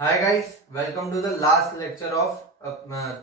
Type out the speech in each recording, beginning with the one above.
Hi guys, welcome to the last lecture of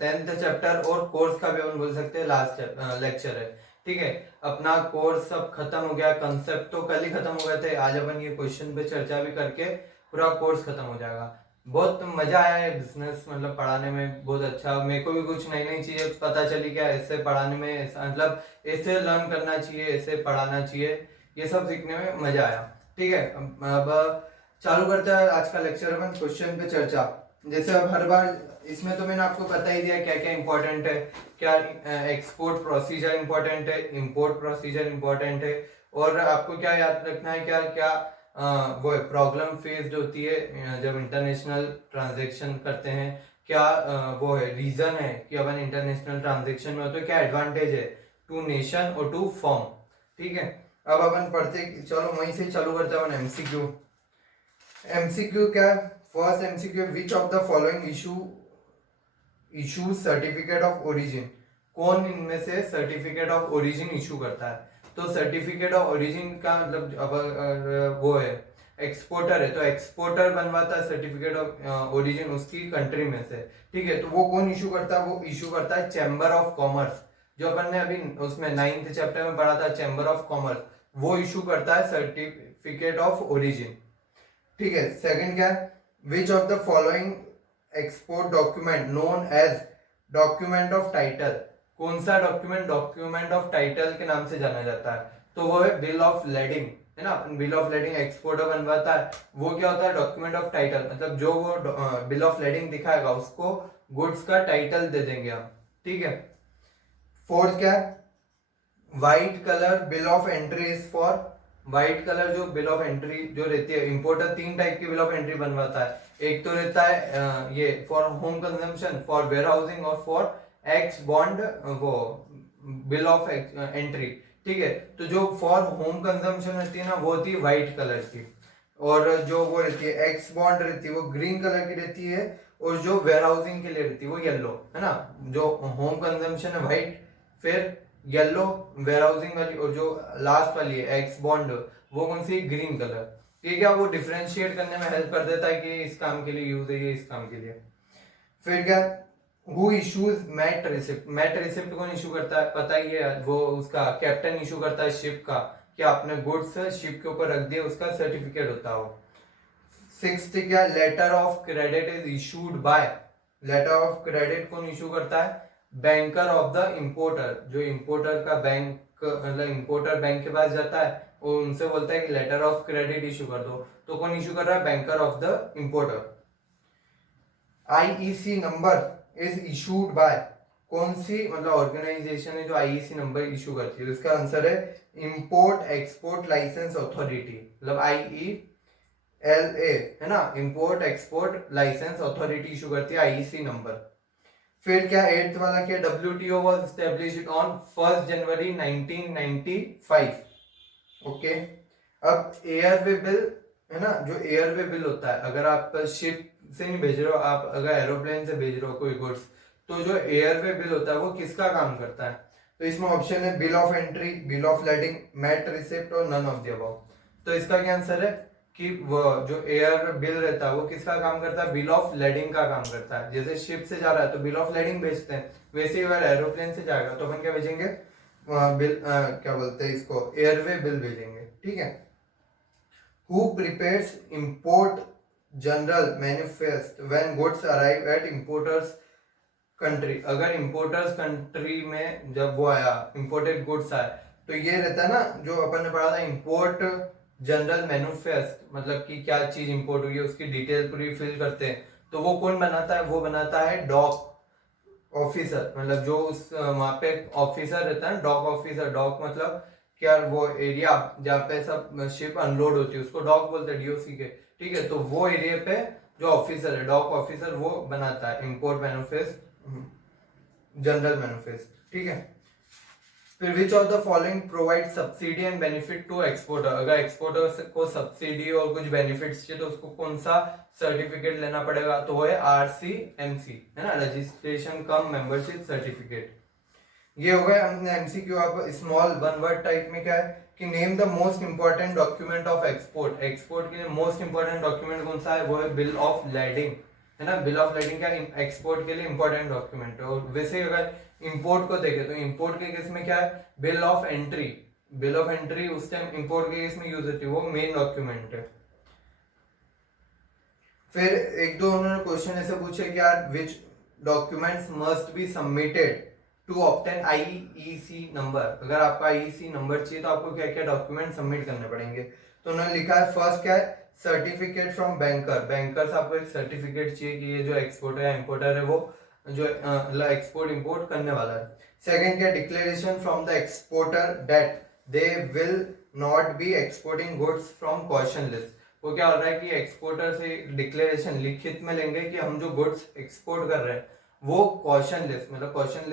10th chapter और course का भी अपन बोल सकते हैं लास्ट लेक्चर है। ठीक है, अपना कोर्स सब खत्म हो गया, कंसेप्ट तो कल ही खत्म हो गए थे। आज अपन ये क्वेश्चन पे चर्चा भी करके पूरा कोर्स खत्म हो जाएगा। बहुत मजा आया है बिजनेस मतलब पढ़ाने में, बहुत अच्छा। मेरे को भी कुछ नई नई चीजें पता चली, क्या ऐसे पढ़ाने में मतलब ऐसे लर्न करना चाहिए, ऐसे पढ़ाना चाहिए, ये सब सीखने में मजा आया। ठीक है, अब चालू करते हैं आज का लेक्चर अपन क्वेश्चन पे चर्चा। जैसे अब हर बार इसमें तो मैंने आपको बता ही दिया क्या क्या इंपॉर्टेंट है। क्या एक्सपोर्ट प्रोसीजर इंपॉर्टेंट है, इंपोर्ट प्रोसीजर इंपॉर्टेंट है, और आपको क्या याद रखना है, क्या क्या वो प्रॉब्लम फेस्ड होती है जब इंटरनेशनल ट्रांजेक्शन करते हैं। क्या वो है रीजन है कि अपन इंटरनेशनल ट्रांजेक्शन में होते, क्या एडवांटेज है टू नेशन और टू फॉर्म। ठीक है, अब अपन पढ़ते, चलो वहीं से चालू करते हैं अपन एमसीक्यू। एमसीक्यू क्या? First MCQ, which of the following issue certificate of origin. कौन इनमें से सर्टिफिकेट ऑफ ओरिजिन इशू करता है? तो सर्टिफिकेट ऑफ ओरिजिन का मतलब अब वो है एक्सपोर्टर है, तो एक्सपोर्टर बनवाता है सर्टिफिकेट ऑफ ओरिजिन उसकी कंट्री में से। ठीक है, तो वो कौन इशू करता है? वो इशू करता है चैम्बर ऑफ कॉमर्स। जो अपन ने अभी उसमें 9th चैप्टर में पढ़ा था, चैम्बर ऑफ कॉमर्स, वो इशू करता है सर्टिफिकेट ऑफ ओरिजिन। ठीक है, सेकंड क्या है? Which of the following export document known as document of title. कौन सा डॉक्यूमेंट डॉक्यूमेंट ऑफ टाइटल के नाम से जाना जाता है? तो वो है बिल ऑफ लेडिंग, है ना। बिल ऑफ लेडिंग एक्सपोर्टर बनवाता है, वो क्या होता है? डॉक्यूमेंट ऑफ टाइटल, मतलब जो वो बिल ऑफ लेडिंग दिखाएगा उसको गुड्स का टाइटल दे देंगे हम। ठीक है, फोर्थ क्या है? White colour bill of entry is for. White colour जो बिल ऑफ एंट्री जो रहती है, इंपोर्टर 3 टाइप की बिल ऑफ एंट्री बनवाता है। एक तो रहता है ये for home consumption, for warehousing और फॉर एक्स बॉन्ड वो बिल ऑफ एंट्री। ठीक है, तो जो फॉर होम कंजम्पशन रहती है ना, वो होती है व्हाइट कलर की, और जो वो रहती है एक्स बॉन्ड रहती है वो ग्रीन कलर की रहती है, और जो वेयर हाउसिंग के लिए रहती है वो येलो, है ना। जो होम कंजम्पशन है व्हाइट, फिर येलो वेयर हाउसिंग वाली, और जो लास्ट वाली है एक्स बॉन्ड वो कौन सी? Green colour. ठीक है, वो डिफरेंशिएट करने में हेल्प कर देता है कि इस काम के लिए यूज है, ये इस काम के लिए। फिर क्या? Who issues mate receipt. Mate receipt कौन इशू करता है? पता ही है, वो उसका कैप्टन इशू करता है शिप का, कि आपने गुड्स शिप के ऊपर रख दिए, उसका सर्टिफिकेट होता हो। सिक्स्थ क्या? Letter of credit is issued by. Letter of credit कौन इशू करता है? Banker of the importer. जो इंपोर्टर का बैंक, मतलब इंपोर्टर बैंक के पास जाता है और उनसे बोलता है कि लेटर ऑफ क्रेडिट इशू कर दो, तो कौन इशू कर रहा है? Banker of the importer. IEC number is issued bye. कौन सी मतलब ऑर्गेनाइजेशन है जो आईईसी नंबर इशू करती है? इसका आंसर है इंपोर्ट एक्सपोर्ट लाइसेंस अथॉरिटी, मतलब IELA, है ना। Import export licence authority issue करती है आईईसी नंबर। फिर क्या? एट्थ वाला क्या? WTO was established on 1 January 1995। Okay, अब एयरवे बिल, है ना। जो एयरवे बिल होता है, अगर आप शिप से नहीं भेज रहे हो, आप अगर एरोप्लेन से भेज रहे हो कोई गुड्स, तो जो एयरवे बिल होता है वो किसका काम करता है? तो इसमें ऑप्शन है bill of entry, bill of lading, mate receipt और नन ऑफ द अबव। तो इसका क्या आंसर है कि वो जो एयर बिल रहता है वो किसका काम करता है? बिल ऑफ लैंडिंग का काम करता है। जैसे शिप से जा रहा है तो बिल ऑफ लैंडिंग भेजते हैं, वैसे ही अगर एरोप्लेन से जाएगा तो अपन क्या भेजेंगे? बिल क्या बोलते हैं इसको? एयरवे बिल भेजेंगे। ठीक है, who prepares import general manifest when goods arrive at importers country. अगर इंपोर्टर्स कंट्री में जब वो आया, इंपोर्टेड गुड्स आए, तो ये रहता है ना जो अपन ने पढ़ा था, इंपोर्ट जनरल मैन्युफेस्ट, मतलब कि क्या चीज इंपोर्ट हुई है उसकी डिटेल पूरी फिल करते हैं। तो वो कौन बनाता है? वो बनाता है डॉक ऑफिसर, मतलब जो उस वहां पे ऑफिसर रहता है, डॉक ऑफिसर। डॉक मतलब क्या? वो एरिया जहाँ पे सब शिप अनलोड होती है उसको डॉक बोलते हैं, DOC के। ठीक है, तो वो एरिया पे जो ऑफिसर है, डॉक ऑफिसर, वो बनाता है इंपोर्ट मैन्युफेस्ट जनरल मैन्युफेस्ट। ठीक है, फिर which of the following provide subsidy and benefit to exporter. अगर एक्सपोर्टर को सब्सिडी और कुछ बेनिफिट्स चाहिए तो उसको कौन सा सर्टिफिकेट लेना पड़ेगा? तो वो है RCMC, है ना, रजिस्ट्रेशन कम मेंबरशिप सर्टिफिकेट। ये हो गया हमने MCQ। अब स्मॉल वन वर्ड टाइप में क्या है? कि name the most important document of export. Export के लिए मोस्ट इंपॉर्टेंट डॉक्यूमेंट कौन सा है, वो है बिल ऑफ लेडिंग, है ना। बिल ऑफ लेडिंग क्या एक्सपोर्ट के लिए इंपॉर्टेंट डॉक्यूमेंट है। और वैसे अगर इंपोर्ट को देखें तो इंपोर्ट के केस में क्या है, bill of entry. Bill of entry उस टाइम इंपोर्ट के केस में यूज होती है, वो मेन डॉक्यूमेंट है। फिर एक दो उन्होंने क्वेश्चन ऐसे पूछे कि यार which documents must be submitted to obtain IEC number. अगर आपका आईईसी नंबर चाहिए तो आपको क्या क्या डॉक्यूमेंट सबमिट करने पड़ेंगे। तो उन्होंने लिखा है फर्स्ट क्या है, सर्टिफिकेट फ्रॉम बैंकर। बैंकर से आपको एक सर्टिफिकेट चाहिए कि ये जो एक्सपोर्टर या इंपोर्टर है वो जो एक्सपोर्ट इंपोर्ट करने वाला है। सेकंड क्या, declaration from the exporter that they will not be exporting goods from caution list. वो क्या हो रहा है कि एक्सपोर्टर से डिक्लेरेशन लिखित में लेंगे कि हम जो गुड्स एक्सपोर्ट कर रहे हैं वो कॉशन लिस्ट, मतलब कॉशन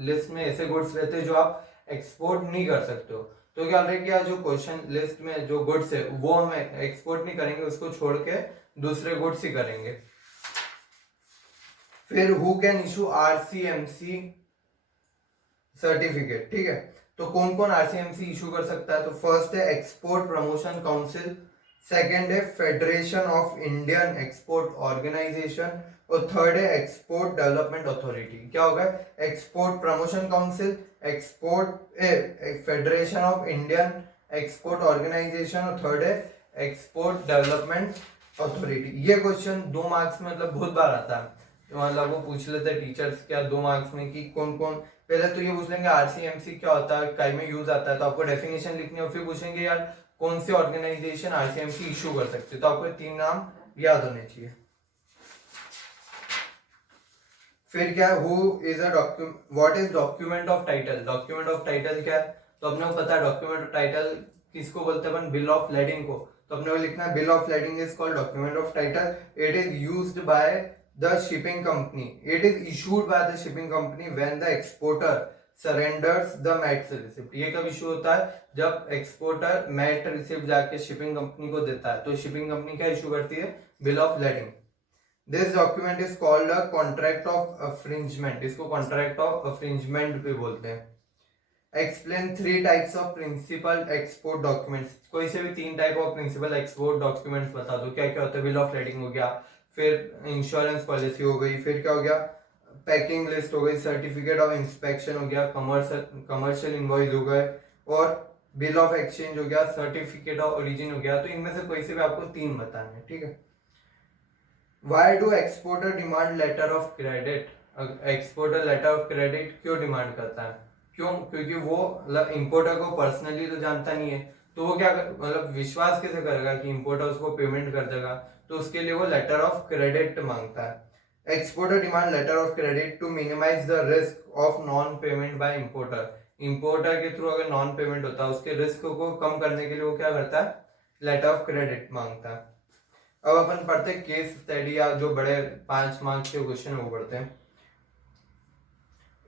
लिस्ट में ऐसे गुड्स रहते हैं जो आप एक्सपोर्ट नहीं कर सकते हो। तो क्या हो रहा है कि जो क्वेश्चन लिस्ट में जो गुड्स है वो हम एक्सपोर्ट नहीं करेंगे, उसको छोड़ के दूसरे गुड्स ही करेंगे। फिर who can issue RCMC certificate, ठीक है। तो कौन कौन आरसीएमसी इशू कर सकता है, तो फर्स्ट है एक्सपोर्ट प्रमोशन काउंसिल, सेकेंड है federation of Indian export organisation, और थर्ड है एक्सपोर्ट डेवलपमेंट अथॉरिटी। क्या होगा, export promotion council, export federation of Indian export organisation, और थर्ड है एक्सपोर्ट डेवलपमेंट अथॉरिटी। ये क्वेश्चन 2 मार्क्स में मतलब बहुत बार आता है, मतलब वो पूछ लेते हैं टीचर्स क्या 2 मार्क्स में कि कौन कौन, पहले तो ये पूछ लेंगे आरसीएमसी क्या होता है, कई में यूज आता है, तो आपको डेफिनेशन लिखनी है। फिर पूछेंगे यार कौन सी ऑर्गेनाइजेशन आरसीएमसी इशू कर सकते हैं, तो आपको 3 नाम याद होने चाहिए। फिर क्या है, who is a document, what is document of title. Document of title क्या है, तो अपने को पता है डॉक्यूमेंट ऑफ टाइटल किसको बोलते हैं अपन, बिल ऑफ लेडिंग को। तो अपने को लिखना है bill of lading is called document of title. It is used by the shipping company, it is issued by the shipping company when the exporter surrenders the mate receipt. ये कब issue होता है, जब एक्सपोर्टर मैट रिसिप्ट जाके shipping company को देता है, तो शिपिंग कंपनी क्या इशू करती है, bill of lading. This document is called a contract of affreightment, इसको कॉन्ट्रैक्ट ऑफ अफ्रिंजमेंट भी बोलते हैं। Explain 3 types of principal export documents. कोई से भी 3 type of principal export documents बता दो, क्या क्या होता है। बिल ऑफ लेडिंग हो गया, फिर इंश्योरेंस पॉलिसी हो गई, फिर क्या हो गया, पैकिंग लिस्ट हो गई, सर्टिफिकेट ऑफ इंस्पेक्शन हो गया, कमर्शियल इनवॉइस हो गए, और बिल ऑफ एक्सचेंज हो गया, सर्टिफिकेट ऑफ ओरिजिन हो गया। तो इनमें से कोई से भी आपको 3 बताने हैं, ठीक है। Why do exporter demand letter of credit. Exporter letter of credit क्यों डिमांड करता है, क्यों, क्योंकि वो मतलब इंपोर्टर को पर्सनली तो जानता नहीं है, तो वो क्या मतलब विश्वास कैसे करेगा कि इंपोर्टर उसको पेमेंट कर देगा, तो उसके लिए वो लेटर ऑफ क्रेडिट मांगता है। Exporter demand letter of credit to minimise the risk of non payment by importer. Importer के थ्रू अगर नॉन पेमेंट होता है उसके रिस्क को कम करने के लिए वो क्या करता है, लेटर ऑफ क्रेडिट मांगता है। अब अपन पढ़ते हैं केस स्टडी, या जो बड़े 5 मार्क्स के क्वेश्चन वो पढ़ते हैं।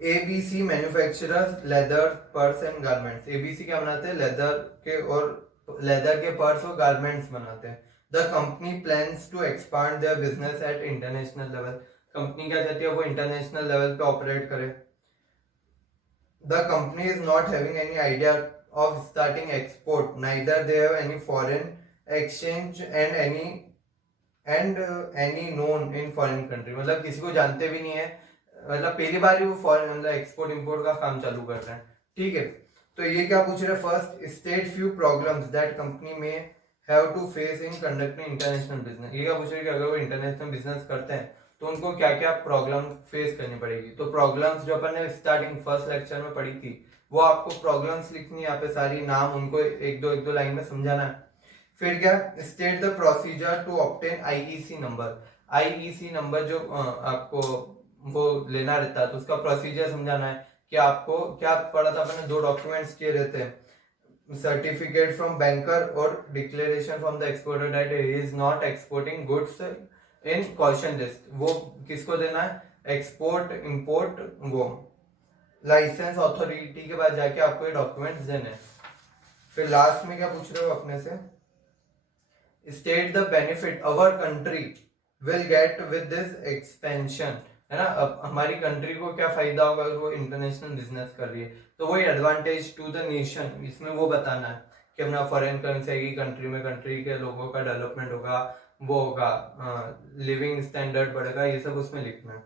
ABC manufacturers leather purse and garments. ABC क्या बनाते हैं, लेदर के पर्स और गारमेंट्स बनाते हैं। The company plans to expand their business at international level. Company क्या चाहती है, वो इंटरनेशनल लेवल पे ऑपरेट करे। The company is not having any idea of starting export, neither they have any foreign exchange and any known in foreign country. मतलब किसी को जानते भी नहीं है, मतलब पहली बार ही वो फॉरेन मतलब एक्सपोर्ट इंपोर्ट का काम चालू कर रहे हैं, ठीक है। तो ये क्या पूछ रहे हैं, first state few problems that company may have to face in conducting international business. ये क्या पूछ रहे हैं कि अगर वो इंटरनेशनल बिजनेस करते हैं तो उनको क्या क्या प्रॉब्लम फेस करनी पड़ेगी। तो प्रॉब्लम्स जो अपन ने स्टार्टिंग फर्स्ट लेक्चर में पढ़ी थी वो आपको प्रॉब्लम्स लिखनी है, यहाँ पे सारी नाम उनको एक दो लाइन में समझाना है। फिर क्या, state the procedure to obtain IEC number. IEC number जो आपको वो लेना रहता है तो उसका प्रोसीजर समझाना है कि आपको क्या पढ़ा था अपने, 2 डॉक्यूमेंट्स किए रहते हैं, सर्टिफिकेट फ्रॉम बैंकर और declaration from the exporter that he is not exporting goods in caution list. वो किसको देना है, एक्सपोर्ट इंपोर्ट वो लाइसेंस अथॉरिटी के पास जाके आपको ये डॉक्यूमेंट्स देने। फिर लास्ट में क्या पूछ रहे हो अपने से, state the benefit our country will get with this expansion है ना। अब हमारी कंट्री को क्या फायदा होगा अगर वो इंटरनेशनल बिजनेस कर रही है, तो वही एडवांटेज टू द नेशन, इसमें वो बताना है कि अपना फॉरेन करेंसी आएगी कंट्री में, कंट्री के लोगों का डेवलपमेंट होगा, वो होगा, लिविंग स्टैंडर्ड बढ़ेगा, ये सब उसमें लिखना है।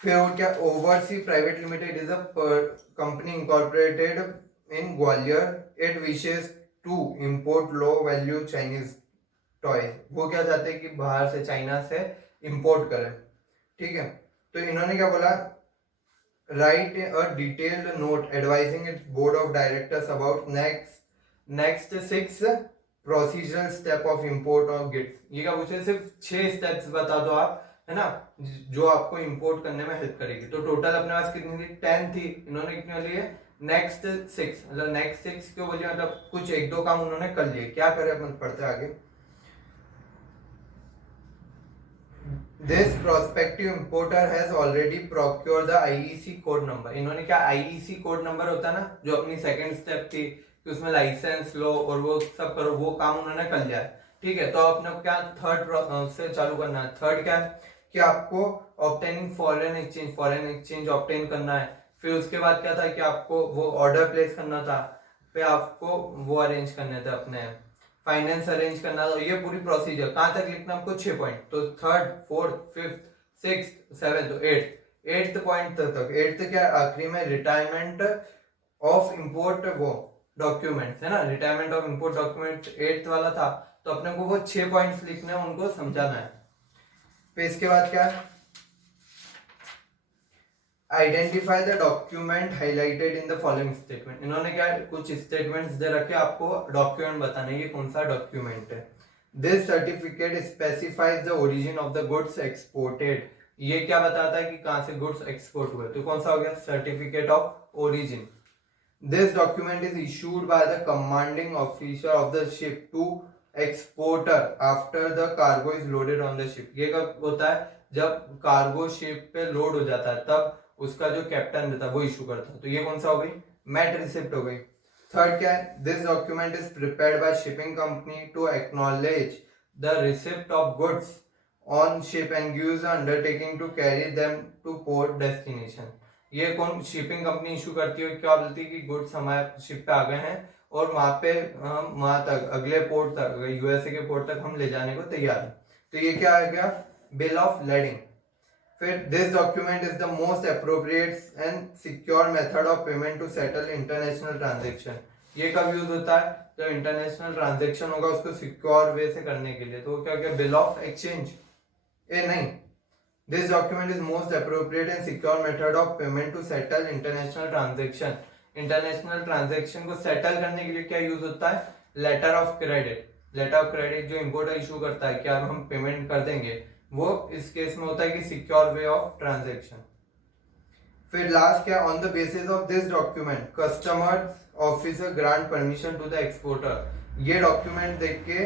फिर और क्या, oversea private limited is a company incorporated in Gwalior, it wishes to import low value Chinese toy. वो क्या चाहते हैं कि बाहर से, चाइना से इंपोर्ट करें, ठीक है। तो इन्होंने क्या बोला, right a detailed note advising it's board of directors about next 6 procedural step of import of gift. ये क्या पूछे, सिर्फ 6 स्टेप्स बता दो आप, है ना, जो आपको इंपोर्ट करने में हेल्प करेगी। तो टोटल अपने पास कितनी थी, 10 थी, इन्होंने कितनी ली है, नेक्स्ट 6। मतलब नेक्स्ट 6 क्यों बोलिए, मतलब कुछ 1-2 काम उन्होंने कर लिए, क्या करे अपन पढ़ते आगे। This prospective importer has already procured the IEC code number. इन्होंने क्या, IEC कोड नंबर होता है ना, जो अपनी सेकंड स्टेप थी कि उसमें लाइसेंस लो और वो सब करो, वो काम उन्होंने कर लिया है, ठीक है। तो अपने को क्या थर्ड से चालू करना है। थर्ड क्या है कि आपको ऑब्टेनिंग फॉरेन एक्सचेंज ऑब्टेन करना है। फिर उसके बाद क्या था कि आपको वो ऑर्डर प्लेस करना था, फिर आपको वो अरेंज करने थे, अपने फाइनेंस अरेंज करना। तो ये पूरी प्रोसीजर कहाँ तक लिखना हमको, 6 पॉइंट। तो third, fourth, fifth, sixth, seventh, तो एट्थ पॉइंट तक। एट्थ क्या, आखिरी में रिटायरमेंट ऑफ इंपोर्ट वो डॉक्यूमेंट्स, है ना, retirement of import document 8th वाला था। तो अपने को वो 6 पॉइंट्स लिखने हैं, उनको समझाना है। फिर इसके बाद क्या है, identify the document highlighted in the following statement. इन्होंने क्या कुछ स्टेटमेंट्स दे रखे, आपको डॉक्यूमेंट बताना है ये कौन सा डॉक्यूमेंट है। This certificate specifies the origin of the goods exported. ये क्या बताता है कि कहां से गुड्स एक्सपोर्ट हुए, तो कौन सा हो गया, certificate of origin. This document is issued by the commanding officer of the ship to exporter after the cargo is loaded on the ship. ये कब होता है, जब कार्गो शिप पे लोड हो जाता है, तब उसका जो कैप्टन रहता है वो इशू करता है। तो ये कौन सा हो गई, मैट रिसिप्ट हो गई। थर्ड क्या है, this document is prepared by shipping company to acknowledge the receipt of goods on ship and gives undertaking to carry them to port destination. ये कौन, शिपिंग कंपनी इशू करती है, क्या बोलती है कि गुड्स हमारे शिप पे आ गए हैं और वहां पे हम वहां तक, अगले पोर्ट तक, यूएसए के पोर्ट तक हम ले जाने को तैयार है। तो ये क्या आ गया, बिल ऑफ लेडिंग। फिर this document is the most appropriate and secure method of payment to settle international transaction. ये कब यूज होता है, जब इंटरनेशनल ट्रांजेक्शन होगा उसको सिक्योर वे से करने के लिए। तो क्या क्या, बिल ऑफ एक्सचेंज, ए नहीं, this document is most appropriate and secure method of payment to settle international transaction. International transaction को सेटल करने के लिए क्या यूज होता है, letter of credit. Letter of credit जो इंपोर्टर इशू करता है, क्या हम पेमेंट कर देंगे, वो इस केस में होता है कि सिक्योर वे ऑफ ट्रांजैक्शन। फिर लास्ट क्या, on the basis of this document customer officer grant permission to the exporter. ये डॉक्यूमेंट देख के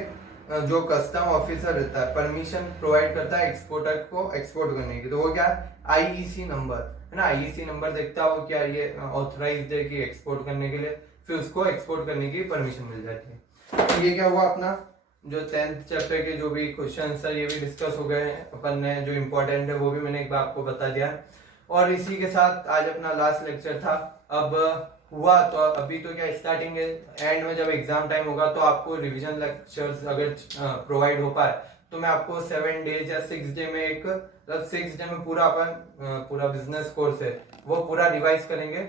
जो कस्टम ऑफिसर रहता है परमिशन प्रोवाइड करता है एक्सपोर्टर को एक्सपोर्ट करने की। तो वो क्या है, आईईसी नंबर, है ना, आईईसी नंबर देखता है वो, क्या ये ऑथराइज्ड है कि एक्सपोर्ट करने के लिए, फिर उसको एक्सपोर्ट करने की परमिशन मिल जाती है। तो ये क्या हुआ, अपना जो 10th चैप्टर के जो भी क्वेश्चन है ये भी डिस्कस हो गए हैं अपन ने, जो इम्पोर्टेंट है वो भी मैंने एक बार आपको बता दिया। और इसी के साथ आज अपना लास्ट लेक्चर था। अब हुआ तो अभी तो क्या स्टार्टिंग है, एंड में जब एग्जाम टाइम होगा तो आपको रिवीजन लेक्चर्स अगर प्रोवाइड हो पाए तो मैं आपको 7 डेज या 6 डे में एक, मतलब 6 डे में पूरा अपन पूरा बिजनेस कोर्स है वो पूरा रिवाइज करेंगे।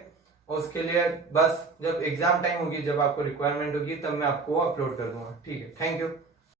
और उसके लिए बस जब एग्जाम टाइम होगी, जब आपको रिक्वायरमेंट होगी, तब मैं आपको अपलोड कर दूंगा। ठीक है, थैंक यू।